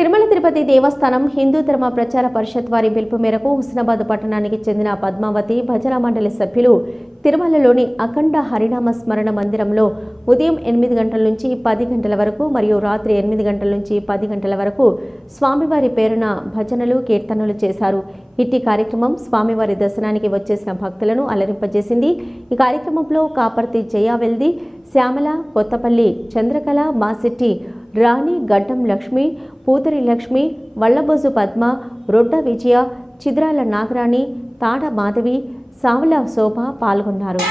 తిరుమల తిరుపతి దేవస్థానం హిందూ ధర్మ ప్రచార పరిషత్ వారి పిలుపు మేరకు హుస్నాబాద్ పట్టణానికి చెందిన పద్మావతి భజన మండలి సభ్యులు తిరుమలలోని అఖండ హరినామ స్మరణ మందిరంలో ఉదయం ఎనిమిది గంటల నుంచి పది గంటల వరకు మరియు రాత్రి ఎనిమిది గంటల నుంచి పది గంటల వరకు స్వామివారి పేరున భజనలు కీర్తనలు చేశారు. ఇట్టి కార్యక్రమం స్వామివారి దర్శనానికి వచ్చేసిన భక్తులను అలరింపజేసింది. ఈ కార్యక్రమంలో కాపర్తి జయావెల్ది శ్యామల కొత్తపల్లి చంద్రకళ మాసిట్టి రాణి గడ్డం లక్ష్మి పూతరి లక్ష్మి వల్లబొజు పద్మ రొడ్డ విజయ చిద్రాల నాగరాణి తాడ మాధవి సావుల శోభ పాల్గొన్నారు.